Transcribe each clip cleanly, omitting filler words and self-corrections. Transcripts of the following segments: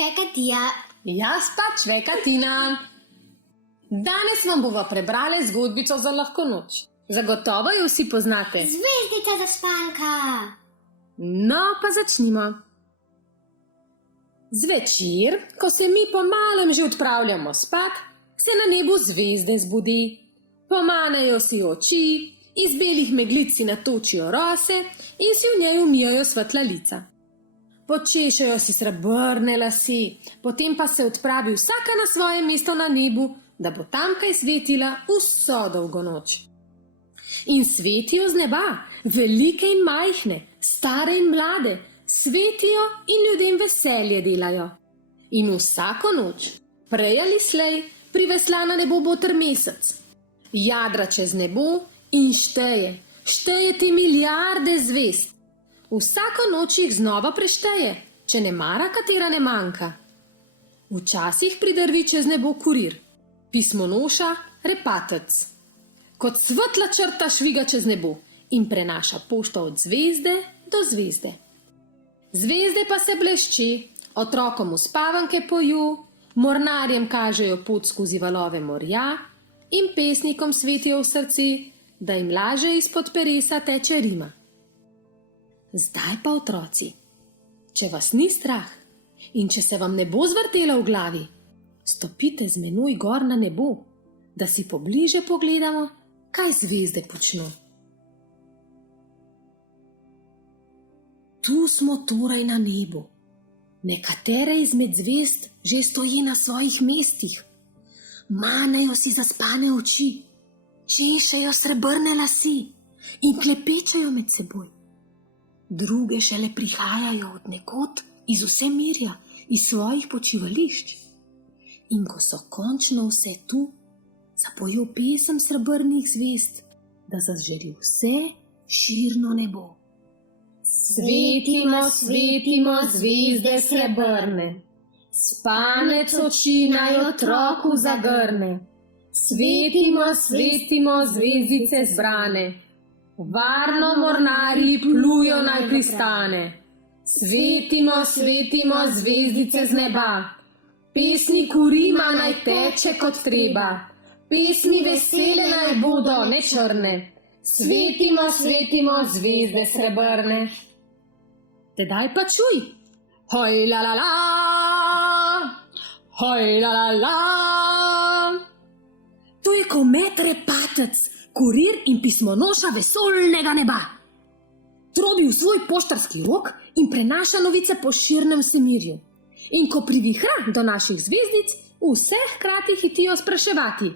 čveka Tija. Jaz pa čveka Tina. Danes vam bova prebrali zgodbico za lahko noč. Zagotovo jo vsi poznate. Zvezdica zaspanka. No, pa začnimo. Zvečer, ko se mi po malem že odpravljamo spat, se na nebu zvezde zbudi. Pomanejo si oči, iz belih meglic si natočijo rose in si v njej umijajo svetla lica. Počešajo si srebrne lase, potem pa se odpravi vsaka na svoje mesto na nebu, da bo tamkaj svetila vso dolgo noč. In svetijo z neba, velike in majhne, stare in mlade, svetijo in ljudem veselje delajo. In vsako noč, prej ali slej, privesla na nebo boter mesec. Jadra čez nebo in šteje te milijarde zvezd. Vsako noč jih znova prešteje, če ne mara, katera ne manjka. Včasih pridrvi čez nebo kurir, pismonoša, repatec. Kot svetla črta šviga čez nebo in prenaša pošto od zvezde do zvezde. Zvezde pa se blešči, otrokom uspavanke poju, mornarjem kažejo pot skozi valove morja in pesnikom svetijo v srci, da jim laže izpod peresa teče rima. Zdaj pa, otroci, če vas ni strah in če se vam ne bo zvrtela v glavi, stopite z menoj gor na nebo, da si pobliže pogledamo, kaj zvezde počno. Tu smo torej na nebu. Nekatere izmed zvezd že stoji na svojih mestih. Manejo si zaspane oči, češejo srebrne lasi in klepečajo med seboj. Druge šele prihajajo od nekod iz vsemirja, iz svojih počivališč. In ko so končno vse tu, zapojo pesem srebrnih zvezd, da zažari vse širno nebo. Svetimo, svetimo zvezde srebrne, spanec oči naj otroku zagrne. Svetimo, svetimo zvezdice zbrane, varno mornarji plujo naj pristane. Svetimo, svetimo zvezdice z neba, pesniku rima naj teče kot treba, pesmi vesele naj bodo, ne črne. Svetimo, svetimo zvezde srebrne. Tedaj pa čuj, hoj la la la, hoj la la la. To je komet repatec, kurir in pismonoša vesoljnega neba. Trobi v svoj poštarski rok in prenaša novice po širnem vsemirju. In ko privihra do naših zvezdic, vse hkrati hitijo spraševati.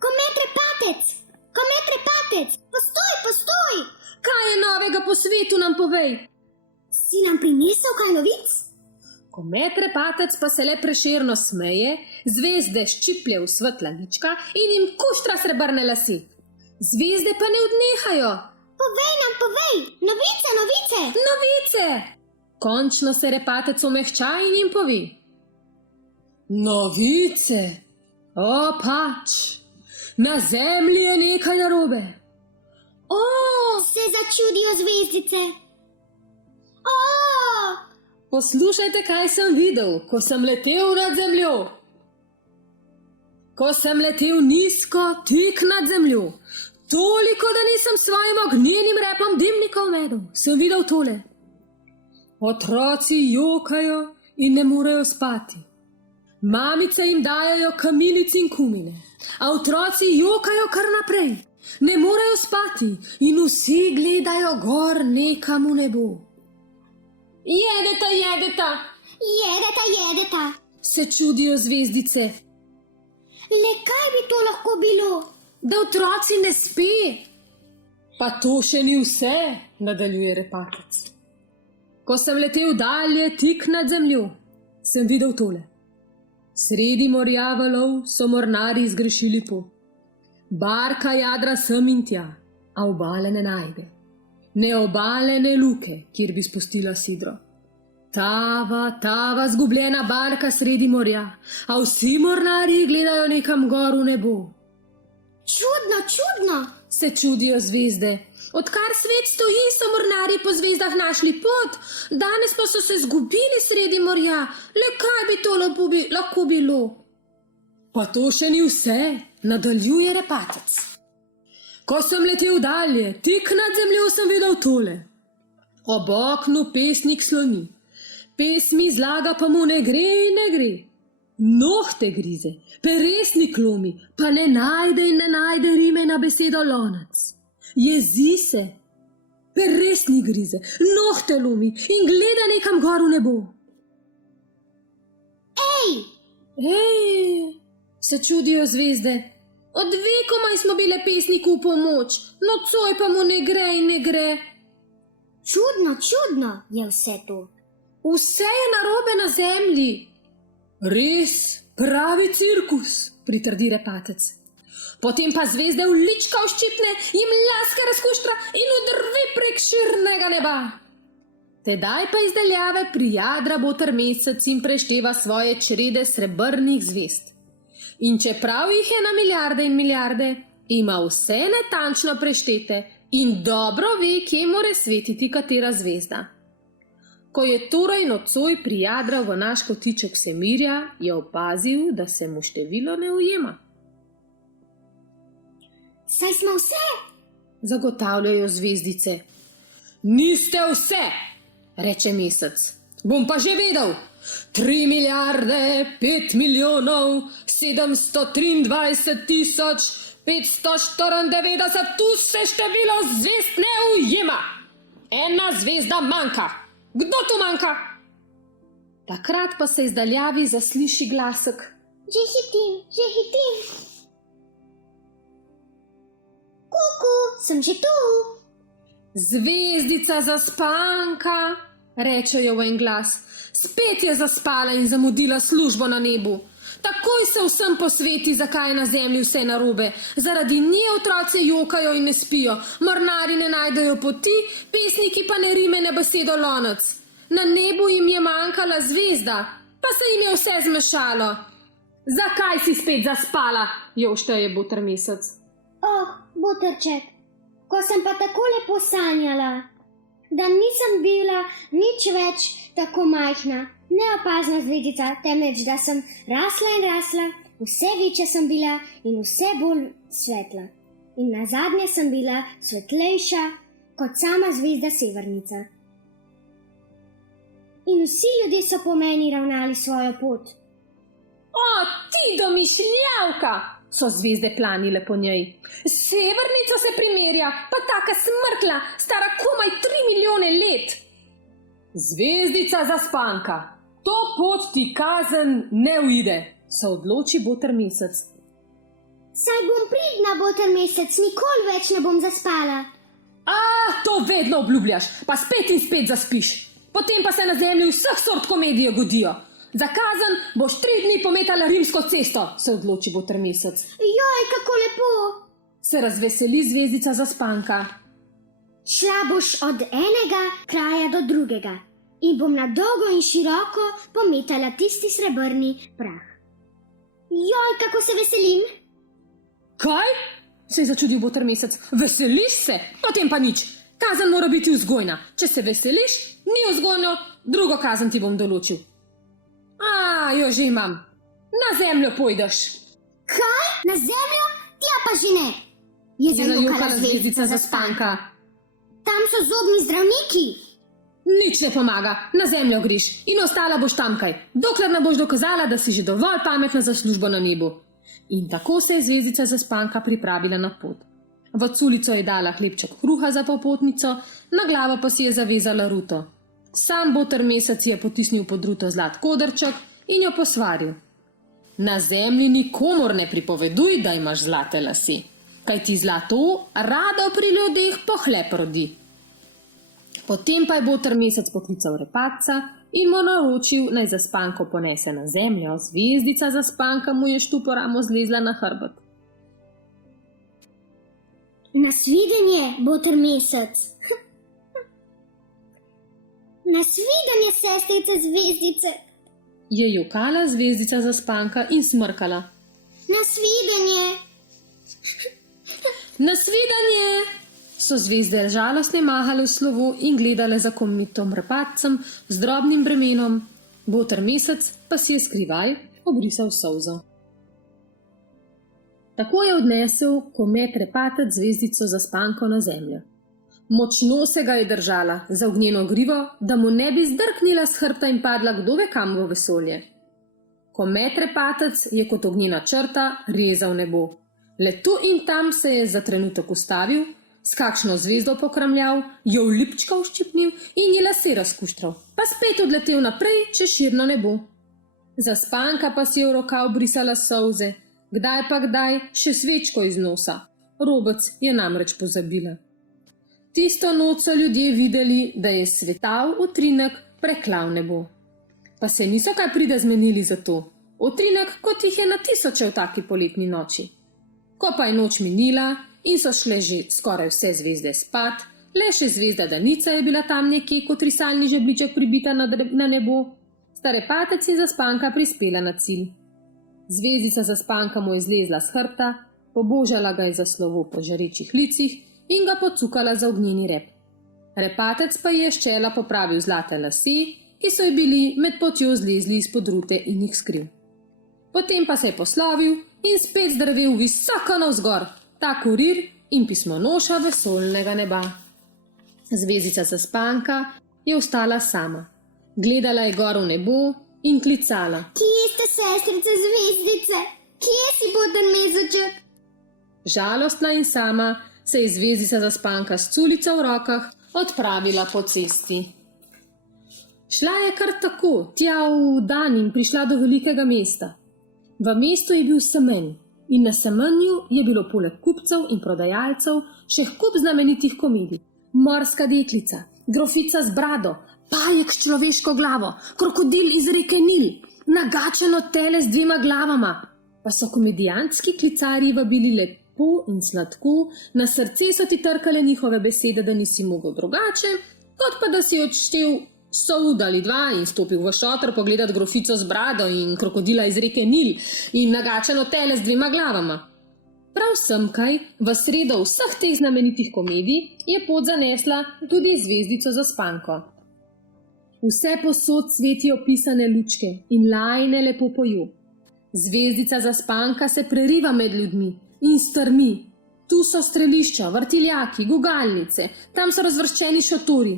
Komet repatec, komet repatec, postoj! Kaj je novega po svetu, nam povej? Si nam prinesel kaj novic? Komet repatec pa se le prešerno smeje, zvezde ščiplje v svetla lička in jim kuštra srebrne lasi. Zvezde pa ne odnehajo. Povej nam, novice! Novice! Končno se repatec omehča in jim povi. Novice? O, pač, na zemlji je nekaj narobe. Se začudijo zvezdice. Poslušajte, kaj sem videl, ko sem letel nad zemljo. Ko sem letel nizko, tik nad zemljo, toliko, da nisem svojim ognjenim repom dimnikov medel, sem videl tole. Otroci jokajo in ne morejo spati. Mamice jim dajajo kamilic in kumine, a otroci jokajo kar naprej. Ne morejo spati in vsi gledajo gor nekam v nebo. Jedeta, se čudijo zvezdice. Le kaj bi to lahko bilo? Da otroci ne spe. Pa to še ni vse, nadaljuje repatec. Ko sem letel dalje, tik nad zemljo, sem videl tole. Sredi morja valov so mornarji zgrešili pot. Barka jadra sem in tja, a obale ne najde. Ne obale, ne luke, kjer bi spustila sidro. Tava zgubljena barka sredi morja, a vsi mornarji gledajo nekam gor v nebo. Čudno! se čudijo zvezde. Odkar svet stoji, so mornarji po zvezdah našli pot, danes pa so se zgubili sredi morja. Le kaj bi to lahko bilo? Pa to še ni vse, nadaljuje Repatec. Ko sem letel dalje, tik nad zemljo sem videl tole. Ob oknu pesnik sloni. Pesmi zlaga pa mu ne gre in ne gre. Nohte grize, peresni klomi, pa ne najde in ne najde rime na besedo lonec. Jezi se, peresni grize, nohte lomi in gleda nekam gor v nebo. Ej, se čudijo zvezde. Od vekomaj smo bile pesniku v pomoč, nocoj pa mu ne gre in ne gre. Čudno je vse to. Vse je narobe na zemlji. Res, pravi cirkus, pritrdi Repatec. Potem pa zvezde v lička vščipne, jim laske razkuštra in udrvi prek širnega neba. Tedaj pa iz daljave prijadra boter mesec in prešteva svoje črede srebrnih zvezd. In čeprav jih je na milijarde in milijarde, ima vse natančno preštete in dobro ve, kje more svetiti katera zvezda. Ko je torej nocoj prijadral v naš kotiček vsemirja, je opazil, da se mu število ne ujema. Saj smo vse. Zagotavljajo zvezdice. Niste vse, reče mesec. Bom pa že vedel. 3 milijarde, 5 milijonov, 723 tisoč, 594, tu se število zvezd ne ujema. Ena zvezda manjka. Kdo tu manjka? Takrat pa se iz daljavi zasliši glasek. Že hitim. Kuku, sem že tu. Zvezdica zaspanka, rečejo v en glas. Spet je zaspala in zamudila službo na nebu. Takoj se vsem posveti, zakaj je na zemlji vse narobe. Zaradi nje otroci jokajo in ne spijo, mornarji ne najdejo poti, pesniki pa ne rime na besedo lonec. Na nebu jim je manjkala zvezda, pa se jim je vse zmešalo. Zakaj si spet zaspala, jo šteje boter mesec. Boterček, ko sem pa tako lepo sanjala, da nisem bila nič več tako majhna, neopazna zvezdica, temveč da sem rasla in rasla, vse večja sem bila in vse bolj svetla. In nazadnje sem bila svetlejša kot sama zvezda Severnica. In vsi ljudje so po meni ravnali svojo pot. O, ti domišljavka, so zvezde planile po njej. Severnica se primerja, pa taka smrkla, stara komaj 3 milijone let. Zvezdica zaspanka, to pot ti kazen ne uide, se odloči boter mesec. Saj bom pridna, boter mesec, nikoli več ne bom zaspala. To vedno obljubljaš, pa spet in spet zaspiš. Potem pa se na zemlji vseh sort komedije godijo. Za kazen boš 3 dni pometala rimsko cesto, se odloči boter mesec. Joj, kako lepo! Se razveseli zvezdica zaspanka. Šla boš od enega kraja do drugega in bom na dolgo in široko pometala tisti srebrni prah. Joj, kako se veselim! Kaj? Se je začudil boter mesec. Veseliš se? Potem pa nič. Kazen mora biti vzgojna. Če se veseliš, ni vzgojno, drugo kazen ti bom določil. Jo že imam. Na zemljo pojdeš. Kaj? Na zemljo? Tja pa že ne. Je zajokala zvezdica zaspanka. Tam so zobni zdravniki. Nič ne pomaga, na zemljo greš in ostala boš tamkaj, dokler ne boš dokazala, da si že dovolj pametna za službo na nebu. In tako se je zvezdica zaspanka pripravila na pot. V culico je dala hlebček kruha za popotnico, na glavo pa si je zavezala ruto. Sam boter mesec je potisnil pod ruto zlat kodrček in jo posvaril. Na zemlji nikomor ne pripoveduj, da imaš zlate lase, kajti zlato rado pri ljudeh pohlep rodi. Potem pa je boter mesec poklical Repatca in mu naročil, naj zaspanko ponese na zemljo. Zvezdica zaspanka mu je štuporamo zlezla na hrbet. Nasvidenje, boter mesec. Nasvidenje, sestrice zvezdice. Je jokala zvezdica zaspanka in smrkala. Nasvidenje. Nasvidenje! So zvezde žalostne mahale v slovo in gledale za komitom repatcem z drobnim bremenom, boter mesec pa si je skrivaj obrisal solzo. Tako je odnesel komet repatec zvezdico zaspanko na zemljo. Močno se ga je držala za ognjeno grivo, da mu ne bi zdrknila s hrbta in padla kdo ve kam v vesolje. Komet repatec je kot ognjena črta rezal nebo. Le tu in tam se je za trenutek ustavil, s kakšno zvezdo pokramljal, jo v lipčka uščipnil in ji lase razkuštral, pa spet odletel naprej čez širno nebo. Zaspanka pa si je v rokav brisala solze, kdaj pa kdaj še svečko iz nosa. Robec je namreč pozabila. Tisto noč so ljudje videli, da je svetav utrinek preklal nebo. Pa se niso kaj pride zmenili za to. Utrinek, kot jih je na tisoče v taki poletni noči. Ko pa je noč minila in so šle že skoraj vse zvezde spat, le še zvezda Danica je bila tam nekje kot risalni žebljiček pribita na nebo, sta repatec in zaspanka prispela na cilj. Zvezdica zaspanka mu je zlezla s hrbta, pobožala ga je za slovo po žarečih licih in ga pocukala za ognjeni rep. Repatec pa je s čela popravil zlate lase, ki so ji bili med potjo zlezli izpod rute in jih skril. Potem pa se je poslovil in spet zdrvel visoko navzgor, ta kurir in pismonoša vesoljnega neba. Zvezdica zaspanka je ostala sama. Gledala je gor v nebo in klicala. Kje ste, sestrice zvezdice? Kje si boten meseček? Žalostna in sama se je zvezdica zaspanka s culico v rokah odpravila po cesti. Šla je kar tako, tja v dan in prišla do velikega mesta. V mestu je bil semenj in na semenju je bilo poleg kupcev in prodajalcev še kup znamenitih komedij. Morska deklica, grofica z brado, pajek s človeško glavo, krokodil iz reke Nil, nagačeno tele z 2 glavama. Pa so komedijantski klicarji vabili lepo in sladko, na srce so ti trkale njihove besede, da nisi mogel drugače, kot pa da si odštel sold ali 2 in stopil v šotor pogledat grofico z brado in krokodila iz reke Nil in nagačeno tele z 2 glavama. Prav semkaj, v sredo vseh teh znamenitih komedij, je pot zanesla tudi zvezdico zaspanko. Vse posod svetijo pisane lučke in lajne lepo poju. Zvezdica zaspanka se preriva med ljudmi in strmi. Tu so strelišča, vrtiljaki, gugalnice, tam so razvrščeni šotori.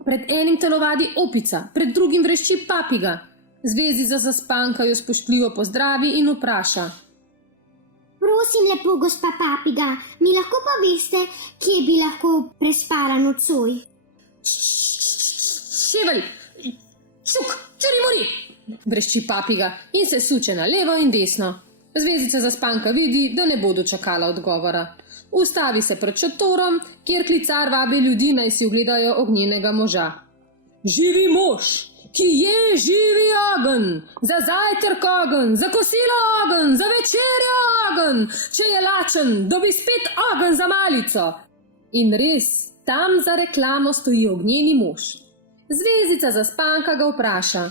Pred enim telovadi opica, pred drugim vrešči papiga. Zvezdica zaspanka jo spoštljivo pozdravi in vpraša. Prosim lepo, gospa papiga, mi lahko poveste, kje bi lahko prespala nocoj? Ševelj, čuk, čuri mori, vrešči papiga in se suče na levo in desno. Zvezdica zaspanka vidi, da ne bo dočakala odgovora. Ustavi se pred šotorom, kjer klicar vabi ljudi, naj si ogledajo ognjenega moža. Živi mož, ki je živi ogenj, za zajtrk ogenj, za kosilo ogenj, za večerjo ogenj, če je lačen, dobi spet ogenj za malico. In res, tam za reklamo stoji ognjeni mož. Zvezdica zaspanka ga vpraša.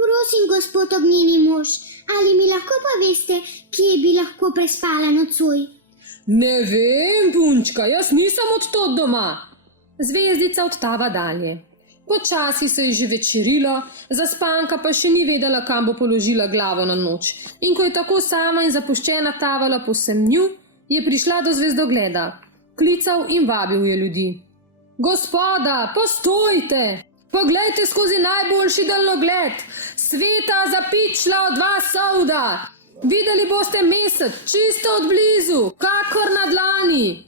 Prosim, gospod ognjeni mož, ali mi lahko poveste, kje bi lahko prespala nocoj? Ne vem, punčka, jaz nisem od tod doma. Zvezdica odtava dalje. Počasi se je že večerilo, zaspanka pa še ni vedela, kam bo položila glavo na noč. In ko je tako sama in zapuščena tavala po semnju, je prišla do zvezdogleda. Klical in vabil je ljudi. Gospoda, postojte! Poglejte skozi najboljši daljnogled, sveta zapičla od 2 solda. Videli boste mesec, čisto od blizu, kakor na dlani.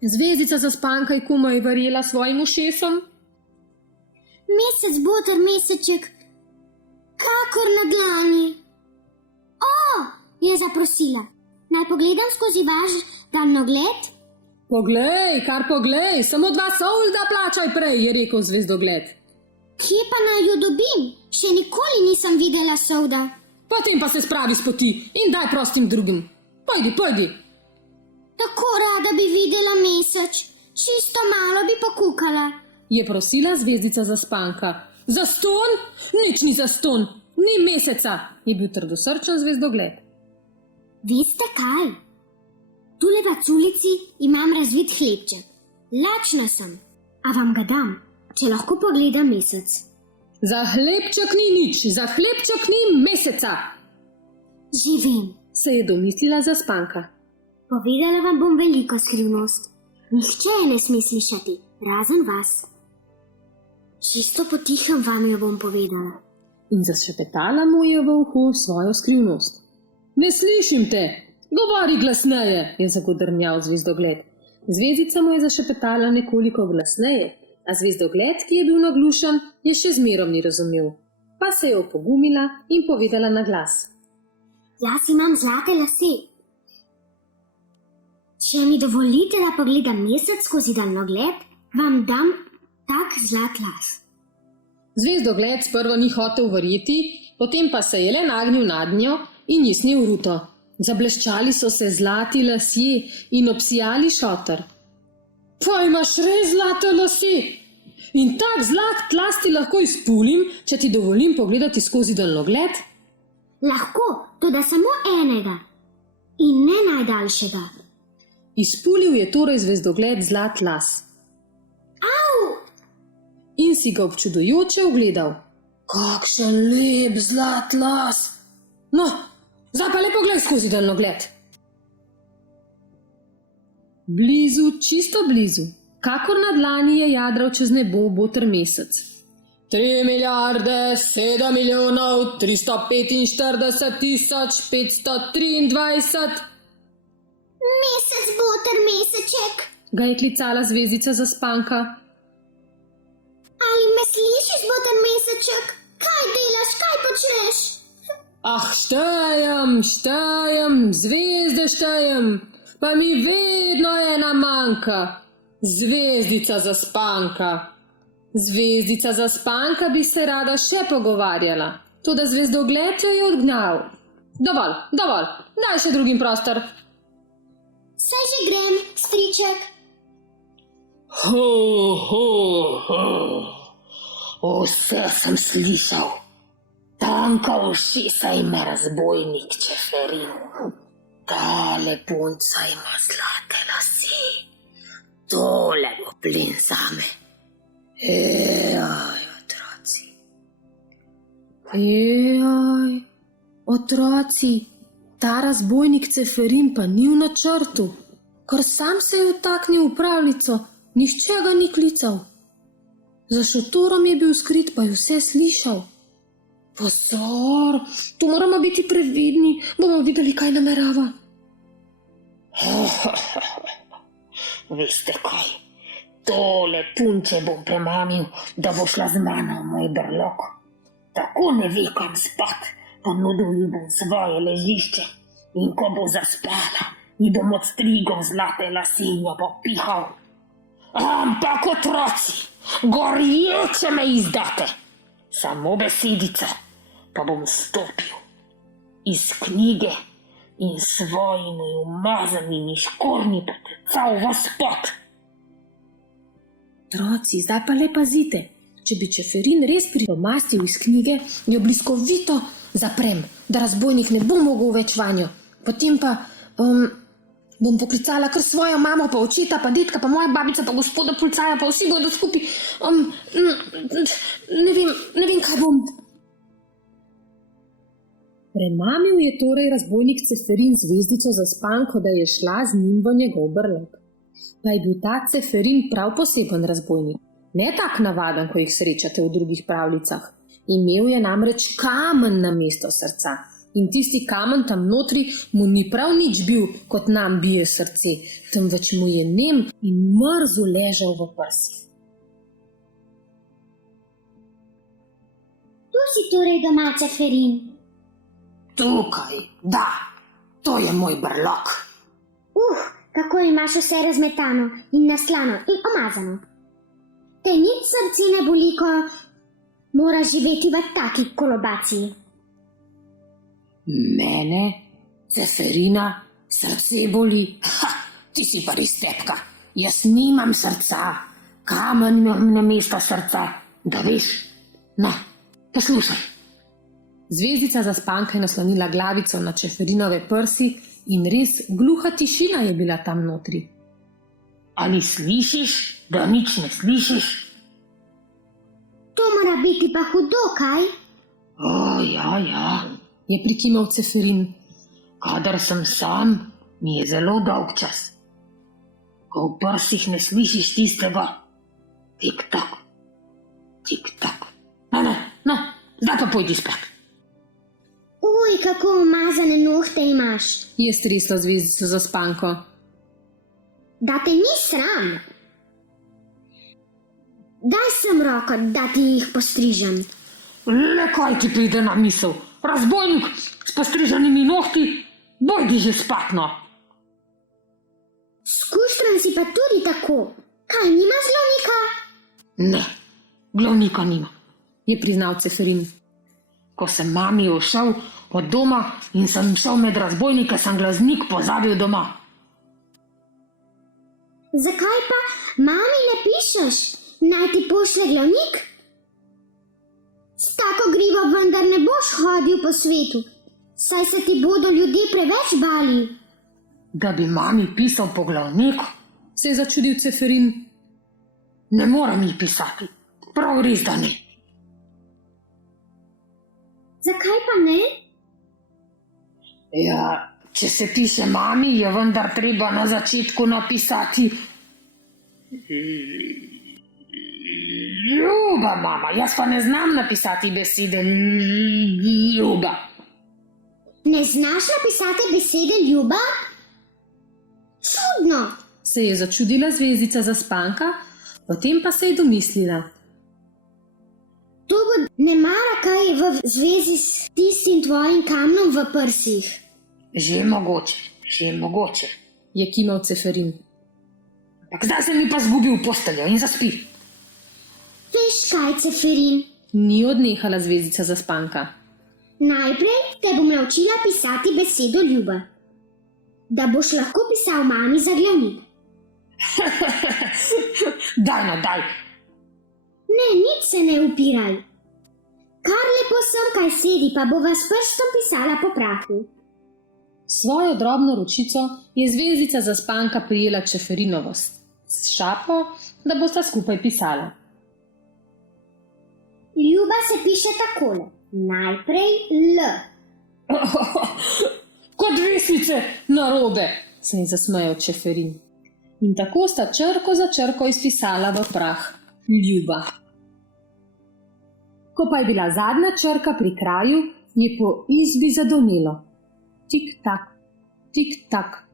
Zvezdica zaspanka je komaj verjela svojim ušesom. Mesec, boter meseček, kakor na dlani. O, je zaprosila. Naj pogledam skozi vaš daljnogled? Poglej, kar poglej, samo 2 solda plačaj prej, je rekel zvezdogled. Kje pa naj jo dobim? Še nikoli nisem videla solda. Potem pa se spravi s poti in daj prostim drugim. Pojdi, pojdi. Tako rada bi videla mesec, čisto malo bi pokukala. Je prosila zvezdica zaspanka. Zastonj? Nič ni zastonj, ni meseca, je bil trdosrčen zvezdogled. Veste kaj? Tule v culici imam razvit hlebček. Lačna sem, a vam ga dam, če lahko pogledam mesec. Za hlebček ni nič, za hlebček ni meseca, Živim. se je domislila Zaspanka. Povedala vam bom veliko skrivnost. Nihče je ne sme slišati, razen vas. Čisto potihem vam jo bom povedala. In zašepetala mu je v uho svojo skrivnost. Ne slišim te, govori glasneje, je zagodrnjal zvezdogled. Zvezdica mu je zašepetala nekoliko glasneje, a zvezdogled, ki je bil naglušen, je še zmerom ni razumel. Pa se je opogumila in povedala na glas. Jaz imam zlate lase. Če mi dovolite, da pogledam mesec skozi daljnogled, vam dam tak zlat las. Zvezdogled sprva ni hotel verjeti, potem pa se je le nagnil nad njo in ji snel ruto. Zableščali so se zlati lasje in obsijali šotor. Pa imaš res zlate lase? In tak zlat las ti lahko izpulim, če ti dovolim pogledati skozi daljnogled? Lahko, toda samo enega. In ne najdaljšega. Izpulil je torej zvezdogled zlat las. Au! In si ga občudujoče ogledal. Kakšen lep zlat las! No, zdaj pa le poglej skozi daljnogled. Blizu, čisto blizu, kakor na dlani je jadral čez nebo boter mesec. 3 milijarde 7 milijonov 345 tisoč 523. Mesec, boter meseček. Ga je klicala zvezdica Zaspanka. Ali me slišiš, boter meseček? Kaj delaš, kaj počneš? Ah, štejem, zvezde štejem, pa mi vedno ena manjka. Zvezdica Zaspanka. Zvezdica Zaspanka bi se rada še pogovarjala, toda zvezdogled jo je odgnal. Dovolj, daj še drugim prostor. Saj že grem, striček. Vse sem slišal. Tanka ušesa ima razbojnik Čeferin. Tale punca ima zlate lase. Tole bo plin zame. Otroci. Otroci, ta razbojnik Ceferin pa ni v načrtu, ker sam se je vtaknil v pravljico, nihče ga ni klical. Za šotorom je bil skrit, pa je vse slišal. Pozor, tu moramo biti previdni, bomo videli, kaj namerava. Veste kaj? Tole punče bom premamil, da bo šla z mano v moj brlog. Tako ne ve, kam spat, pa nudil ji bom svoje ležišče. In ko bo zaspala, ji bom odstrigel zlate lase in jo popihal. Ampak otroci, gorječe me izdate. Samo besedico, pa bom stopil iz knjige in svojimi umazanimi škornji potecal v spot. Otroci, zdaj pa le pazite, če bi Čeferin res pripomastil iz knjige, jo bliskovito zaprem, da razbojnik ne bo mogel več vanjo. Potem pa bom poklicala kar svojo mamo, pa očeta, pa dedka, pa moja babica, pa gospoda policaja, pa vsi bodo skupaj. Ne vem, kaj bom. Premamil je torej razbojnik Ceferin zvezdico Zaspanko, da je šla z njim v njegov brlog. Pa je bil ta Ceferin prav poseben razbojnik, ne tak navaden, ko jih srečate v drugih pravljicah. Imel je namreč kamen namesto srca in tisti kamen tam notri mu ni prav nič bil, kot nam bije srce, temveč mu je nem in mrzu ležal v prsi. Tu si torej doma, Čeferin. Tukaj, da, to je moj brlog. Kako imaš vse razmetano in naslano in omazano. Te nič srce ne boli, ko moraš živeti v taki kolobaciji. Mene, Ceferina, srce boli. Ti si pa res tepka. Jaz nimam srca. Kamen imam namesto srca, da veš. No, poslušaj. Zvezdica Zaspanka je naslonila glavico na Čeferinove prsi In res gluha tišina je bila tam notri. Ali slišiš, da nič ne slišiš? To mora biti pa hudo, kaj? O, ja. Je prikimal Ceferin. Kadar sem sam, mi je zelo dolg čas. Ko v prsih ne slišiš tistega tik-tak, tik-tak. No, zdaj pa pojdi spat. Uj, kako umazane nohte imaš. Je stresla zvezdico za spanko. Da te ni sram. Daj sem roko, da ti jih postrižem. Le kaj ti pride na misel? Razbojnik s postriženimi nohti, bojdi že spat, no. Skuštran si pa tudi tako. Kaj, nima zlovnika? Ne, glavnika nima. Je priznal Ceferin. Ko sem mami ušel od doma in sem šel med razbojnike, sem glasnik pozabil doma. Zakaj pa mami ne pišeš? Naj ti pošle glavnik? S tako grivo vendar ne boš hodil po svetu, saj se ti bodo ljudje preveč bali. Da bi mami pisal po glavniku? Se je začudil Ceferin. Ne morem ji pisati, prav res, da ne. Zakaj pa ne? Ja, če se piše mami, je vendar treba na začetku napisati ljuba mama. Jaz pa ne znam napisati besede ljuba. Ne znaš napisati besede ljuba? Čudno. Se je začudila zvezdica Zaspanka, potem pa se je domislila. To bo nemara kaj v zvezi s tistim tvojim kamnom v prsih. Že mogoče, Je kimal Ceferin. Ampak zdaj se mi pa zgubil v posteljo in zaspi. Veš kaj, Ceferin? Ni odnehala zvezdica Zaspanka. Najprej te bom naučila pisati besedo ljuba, da boš lahko pisal mami za glavnik. Daj. Ne, nič se ne upiraj. Kar lepo sem, kaj sedi, pa bova s prstom pisala po prahu. Svojo drobno ročico je zvezdica Zaspanka prijela Ceferinovo s šapo, da bosta skupaj pisala. Ljuba se piše takole. Najprej L. Kot veslice narobe, se je zasmejal Ceferin. In tako sta črko za črko izpisala v prah ljuba. Ko pa je bila zadnja črka pri kraju, je po izbi zadonelo. Tik-tak, tik-tak.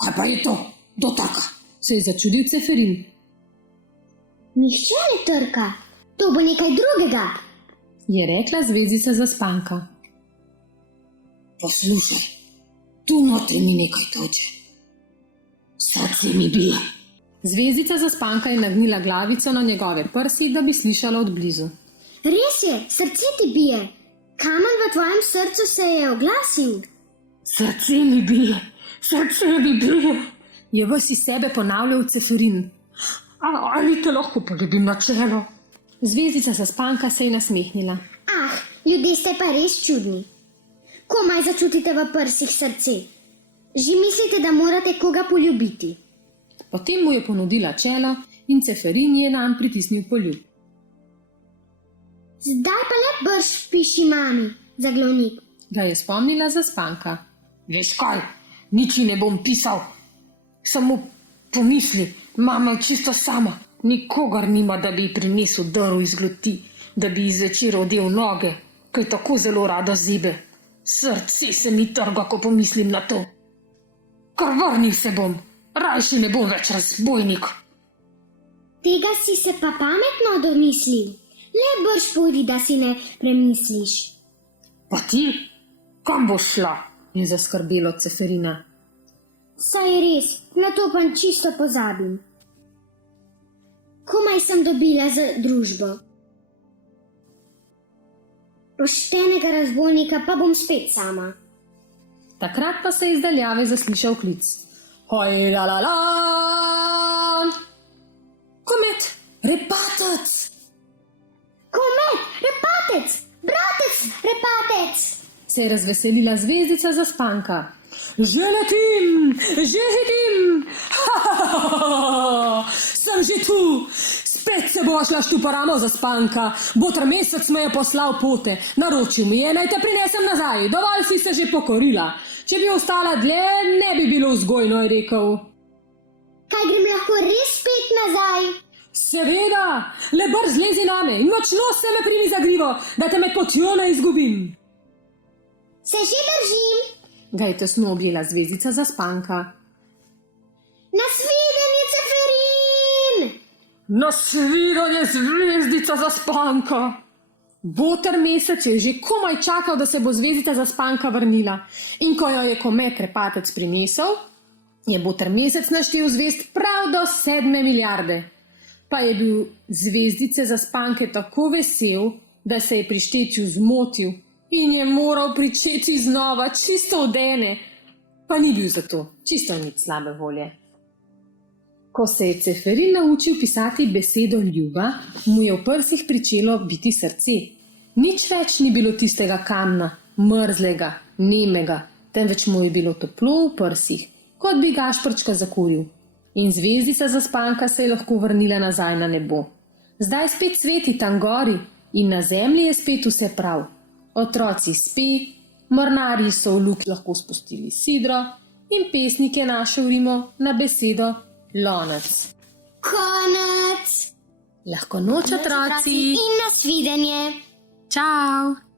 Kaj pa je to? Dotaka. Se je začudil Ceferin. Nihče ne trka. To bo nekaj drugega. Je rekla zvezdica Zaspanka. Poslušaj, tu notri mi nekaj toče. Srce mi bije. Zvezdica Zaspanka je nagnila glavico na njegove prsi, da bi slišala od blizu. Res je, srce ti bije. Kamen v tvojem srcu se je oglasil. Srce mi bije. Je ves iz sebe ponavljal Ceferin. Ali te lahko poljubim na čelo? Zvezdica Zaspanka se je nasmehnila. Ah, ljudje ste pa res čudni. Komaj začutite v prsih srce. Že mislite, da morate koga poljubiti. Potem mu je ponudila čelo in Ceferin je nanj pritisnil poljub. Zdaj pa le brž piši mami za glavnik. Ga je spomnila Zaspanka. Veš kaj, nič ji ne bom pisal. Samo pomisli, mama je čisto sama. Nikogar nima, da bi ji prinesel drv iz gloti, da bi ji zvečer odel noge, kaj tako zelo rada zibe. Srce se mi trga, ko pomislim na to. Kar vrnil se bom, rajši ne bom več razbojnik. Tega si se pa pametno domislil. Le brž pojdi, da si ne premisliš. Pa ti, kam boš šla? Je zaskrbelo Ceferina. Saj res, na to pa čisto pozabim. Komaj sem dobila za družbo. Poštenega razbojnika pa bom spet sama. Takrat pa se je iz daljave zaslišal klic. Hoj, la la la! Komet, repatec! Komet, repatec, bratec, repatec! Se je razveselila zvezdica Zaspanka. Že letim, že hitim. Sem že tu. Spet se bova šla štuparamo za spanka. Boter mesec me je poslal pote. Naročil mi je, naj te prinesem nazaj. Dovolj si se že pokorila. Če bi ostala dlje, ne bi bilo vzgojno, je rekel. Kaj grem lahko res spet nazaj? Seveda, le brž zlezi name in močno se me primi za grivo, da te med potjo ne izgubim. Se že držim. Ga je tesno objela zvezdica za spanka. Nasvidenje, Ceferin! Nasvidenje, zvezdica za spanka. Boter mesec je že komaj čakal, da se bo zvezdica za spanka vrnila. In ko jo je Kome krepatec prinesel, je boter mesec naštel zvezd prav do 7 milijarde. Pa je bil zvezdice za spanke tako vesel, da se je pri štetju zmotil in je moral pričeti znova čisto od ene, pa ni bil zato čisto nič slabe volje. Ko se je Ceferin naučil pisati besedo ljuba, mu je v prsih pričelo biti srce. Nič več ni bilo tistega kamna, mrzlega, nemega, temveč mu je bilo toplo v prsih, kot bi Gašprčka zakuril. In zvezdica za spanka se je lahko vrnila nazaj na nebo. Zdaj spet sveti tam gori in na zemlji je spet vse prav. Otroci spi, mornarji so v luki lahko spustili sidro in pesnik je našel rimo na besedo lonec. Konec. Lahko noč, otroci. In nasvidenje. Čau!